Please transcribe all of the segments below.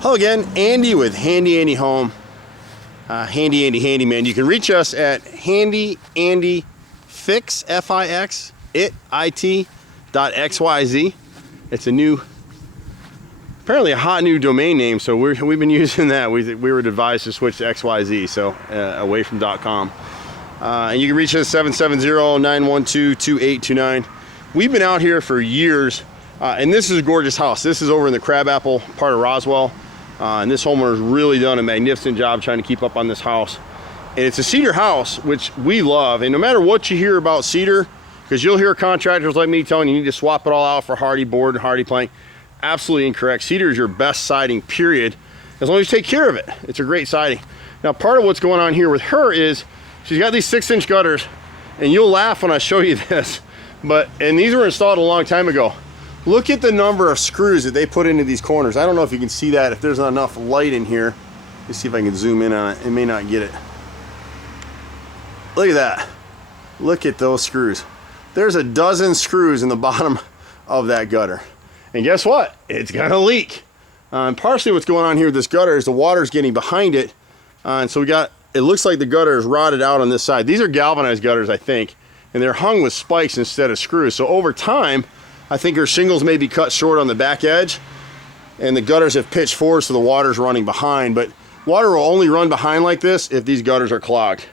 Hello again, Andy with Handy Andy Home, Handy Andy Handyman. You can reach us at HandyANDY Fix, F-I-X, it.xyz. It's a new, apparently a hot new domain name, so we've been using that. We were advised to switch to XYZ, so away from .com. And you can reach us at 770-912-2829. We've been out here for years, and this is a gorgeous house. This is over in the Crabapple part of Roswell. And this homeowner's really done a magnificent job trying to keep up on this house. And it's a cedar house, which we love. And no matter what you hear about cedar, because you'll hear contractors like me telling you need to swap it all out for hardy board and hardy plank. Absolutely incorrect. Cedar is your best siding, period, as long as you take care of it. It's a great siding. Now, part of what's going on here with her is she's got these 6-inch gutters, and you'll laugh when I show you this, and these were installed a long time ago. Look at the number of screws that they put into these corners. I don't know if you can see that, if there's not enough light in here. Let's see if I can zoom in on it. It may not get it. Look at that. Look at those screws. There's a dozen screws in the bottom of that gutter. And guess what? It's gonna leak. And partially what's going on here with this gutter is the water's getting behind it. And so it looks like the gutter is rotted out on this side. These are galvanized gutters, I think, and they're hung with spikes instead of screws. So over time, I think her shingles may be cut short on the back edge, and the gutters have pitched forward so the water's running behind. But water will only run behind like this if these gutters are clogged.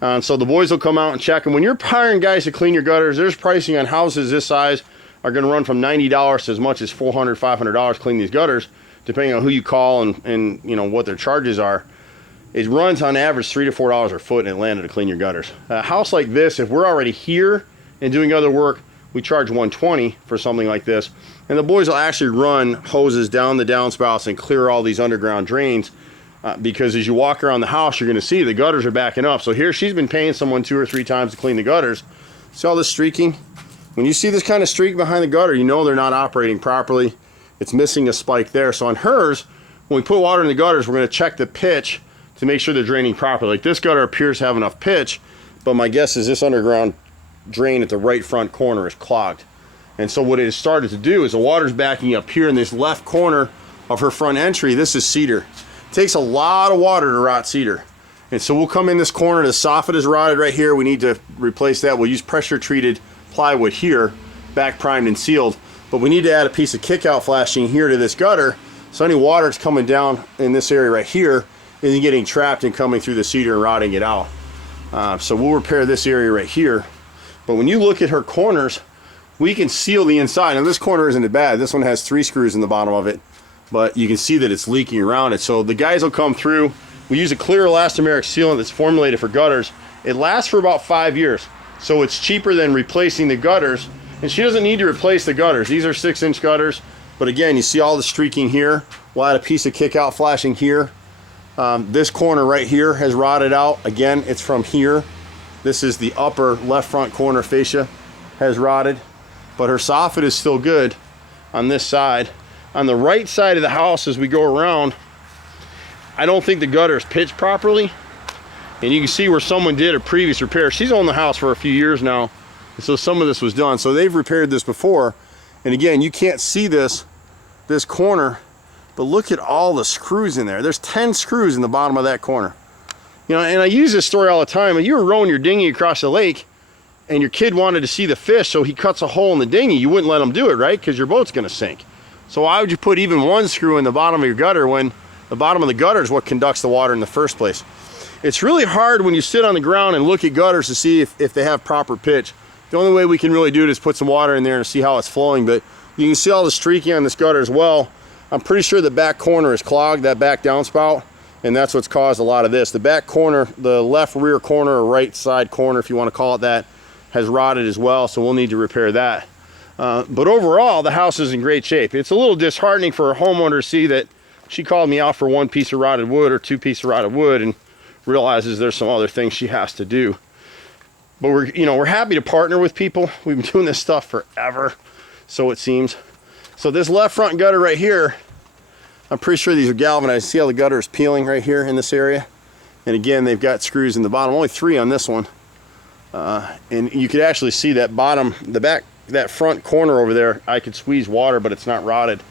So the boys will come out and check. And when you're hiring guys to clean your gutters, there's pricing on houses this size are going to run from $90 to as much as $400, $500 clean these gutters, depending on who you call and you know what their charges are. It runs on average $3 to $4 a foot in Atlanta to clean your gutters. A house like this, if we're already here and doing other work, we charge $120 for something like this. And the boys will actually run hoses down the downspouts and clear all these underground drains because as you walk around the house, you're gonna see the gutters are backing up. So here she's been paying someone 2 or 3 times to clean the gutters. See all this streaking? When you see this kind of streak behind the gutter, you know they're not operating properly. It's missing a spike there. So on hers, when we put water in the gutters, we're gonna check the pitch to make sure they're draining properly. Like this gutter appears to have enough pitch, but my guess is this underground drain at the right front corner is clogged. And so what it has started to do is the water's backing up here in this left corner of her front entry. This is cedar. It takes a lot of water to rot cedar. And so we'll come in this corner, the soffit is rotted right here. We need to replace that. We'll use pressure treated plywood here, back primed and sealed. But we need to add a piece of kickout flashing here to this gutter. So any water that's coming down in this area right here isn't getting trapped and coming through the cedar and rotting it out. So we'll repair this area right here. But when you look at her corners, we can seal the inside. Now this corner isn't bad. This one has 3 screws in the bottom of it, but you can see that it's leaking around it. So the guys will come through. We use a clear elastomeric sealant that's formulated for gutters. It lasts for about 5 years. So it's cheaper than replacing the gutters. And she doesn't need to replace the gutters. These are 6-inch gutters. But again, you see all the streaking here. We'll add a piece of kickout flashing here. This corner right here has rotted out. Again, it's from here. This is the upper left front corner fascia has rotted, but her soffit is still good on this side. On the right side of the house as we go around, I don't think the gutter is pitched properly. And you can see where someone did a previous repair. She's owned the house for a few years now, and so some of this was done. So they've repaired this before. And again, you can't see this corner, but look at all the screws in there. There's 10 screws in the bottom of that corner. You know, and I use this story all the time. When you were rowing your dinghy across the lake and your kid wanted to see the fish, so he cuts a hole in the dinghy, you wouldn't let him do it, right? Because your boat's gonna sink. So why would you put even 1 screw in the bottom of your gutter when the bottom of the gutter is what conducts the water in the first place? It's really hard when you sit on the ground and look at gutters to see if they have proper pitch. The only way we can really do it is put some water in there and see how it's flowing, but you can see all the streaking on this gutter as well. I'm pretty sure the back corner is clogged, that back downspout. And that's what's caused a lot of this. The back corner, the left rear corner or right side corner, if you want to call it that, has rotted as well, so we'll need to repair that. But overall, the house is in great shape. It's a little disheartening for a homeowner to see that she called me out for 1 piece of rotted wood or 2 pieces of rotted wood and realizes there's some other things she has to do. But we're happy to partner with people. We've been doing this stuff forever, so it seems. So this left front gutter right here, I'm pretty sure these are galvanized. See how the gutter is peeling right here in this area? And again, they've got screws in the bottom, only 3 on this one. And you could actually see that bottom, that front corner over there, I could squeeze water, but it's not rotted.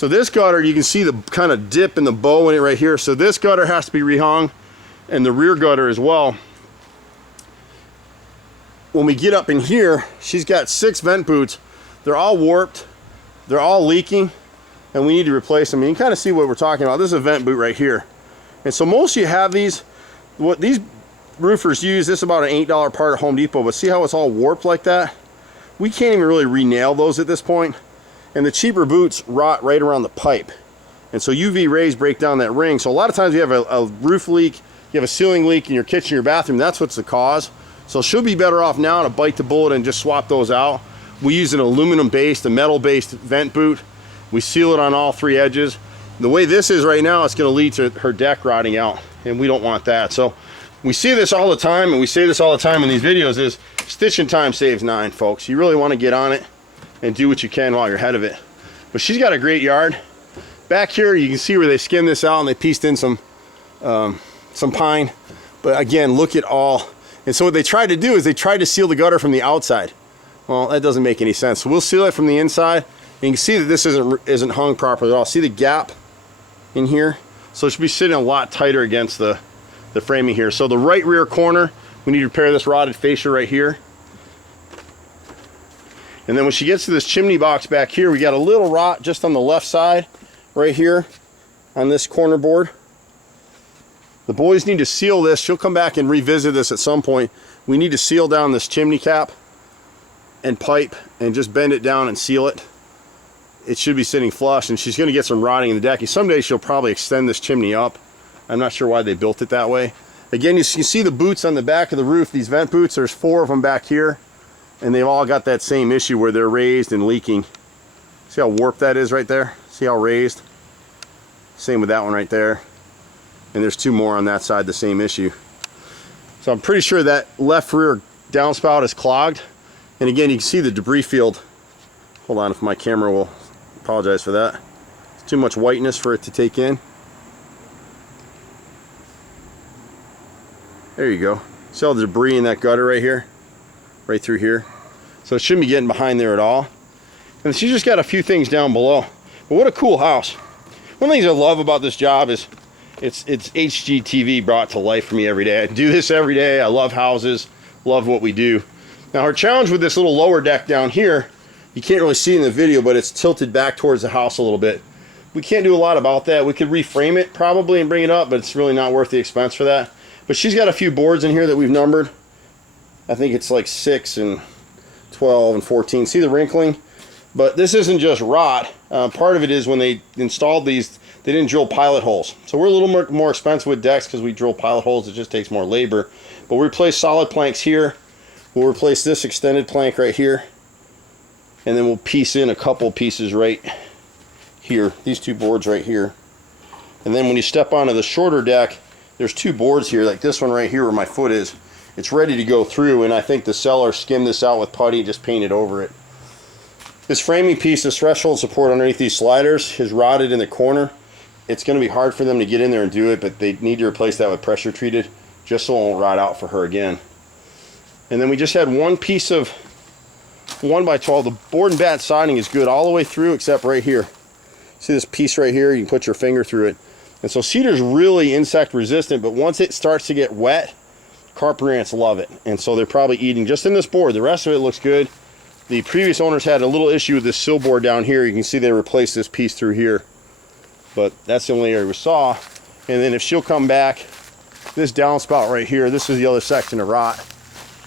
So this gutter, you can see the kind of dip in the bow in it right here. So this gutter has to be rehung, and the rear gutter as well. When we get up in here, she's got 6 vent boots. They're all warped, they're all leaking, and we need to replace them. And you can kind of see what we're talking about. This is a vent boot right here. And so most of you have these, what these roofers use, this is about an $8 part at Home Depot, but see how it's all warped like that? We can't even really re-nail those at this point. And the cheaper boots rot right around the pipe. And so UV rays break down that ring. So a lot of times you have a roof leak, you have a ceiling leak in your kitchen, your bathroom, that's what's the cause. So she'll be better off now to bite the bullet and just swap those out. We use an aluminum based, a metal based vent boot. We seal it on all 3 edges. The way this is right now, it's gonna lead to her deck rotting out, and we don't want that. So we see this all the time, and we say this all the time in these videos, is stitching time saves 9, folks. You really wanna get on it and do what you can while you're ahead of it. But she's got a great yard. Back here, you can see where they skinned this out and they pieced in some pine. But again, look at all. And so what they tried to do is they tried to seal the gutter from the outside. Well, that doesn't make any sense. So we'll seal it from the inside. And you can see that this isn't hung properly at all. See the gap in here? So it should be sitting a lot tighter against the framing here. So the right rear corner, we need to repair this rotted fascia right here. And then when she gets to this chimney box back here, we got a little rot just on the left side right here on this corner board. The boys need to seal this. She'll come back and revisit this at some point. We need to seal down this chimney cap and pipe and just bend it down and seal it. It should be sitting flush, and she's going to get some rotting in the deck. Someday she'll probably extend this chimney up. I'm not sure why they built it that way. Again, you can see the boots on the back of the roof, these vent boots. There's 4 of them back here. And they've all got that same issue where they're raised and leaking. See how warped that is right there? See how raised? Same with that one right there. And there's 2 more on that side, the same issue. So I'm pretty sure that left rear downspout is clogged. And again, you can see the debris field. Hold on, if my camera will apologize for that. It's too much whiteness for it to take in. There you go. See all the debris in that gutter right here? Right through here. So it shouldn't be getting behind there at all. And she's just got a few things down below. But what a cool house. One of the things I love about this job is it's HGTV brought to life for me every day. I do this every day. I love houses, love what we do. Now her challenge with this little lower deck down here, you can't really see in the video, but it's tilted back towards the house a little bit. We can't do a lot about that. We could reframe it probably and bring it up, but it's really not worth the expense for that. But she's got a few boards in here that we've numbered. I think it's like 6 and 12 and 14. See the wrinkling? But this isn't just rot. Part of it is when they installed these, they didn't drill pilot holes. So we're a little more expensive with decks because we drill pilot holes. It just takes more labor. But we'll replace solid planks here. We'll replace this extended plank right here. And then we'll piece in a couple pieces right here. These 2 boards right here. And then when you step onto the shorter deck, there's 2 boards here, like this one right here where my foot is. It's ready to go through, and I think the seller skimmed this out with putty and just painted over it. This framing piece, this threshold support underneath these sliders is rotted in the corner. It's going to be hard for them to get in there and do it, but they need to replace that with pressure treated just so it won't rot out for her again. And then we just had one piece of 1x12. The board and bat siding is good all the way through except right here. See this piece right here? You can put your finger through it. And so cedar's really insect resistant, but once it starts to get wet, carpenter ants love it, and so they're probably eating just in this board. The rest of it looks good. The previous owners had a little issue with this sill board down here. You can see they replaced this piece through here, but that's the only area we saw. And then if she'll come back, this downspout right here, this is the other section of rot.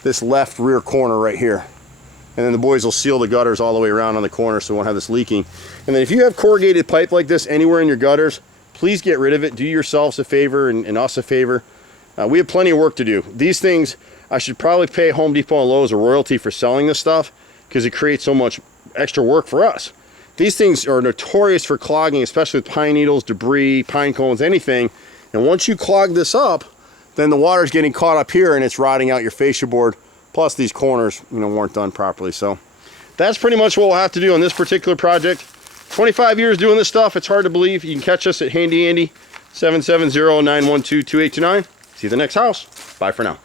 This left rear corner right here. And then the boys will seal the gutters all the way around on the corner so we won't have this leaking. And then if you have corrugated pipe like this anywhere in your gutters, please get rid of it. Do yourselves a favor and us a favor. We have plenty of work to do. These things, I should probably pay Home Depot and Lowe's a royalty for selling this stuff because it creates so much extra work for us. These things are notorious for clogging, especially with pine needles, debris, pine cones, anything. And once you clog this up, then the water's getting caught up here and it's rotting out your fascia board. Plus these corners, weren't done properly. So that's pretty much what we'll have to do on this particular project. 25 years doing this stuff. It's hard to believe. You can catch us at HandyANdy, 770-912-2829. See you at the next house. Bye for now.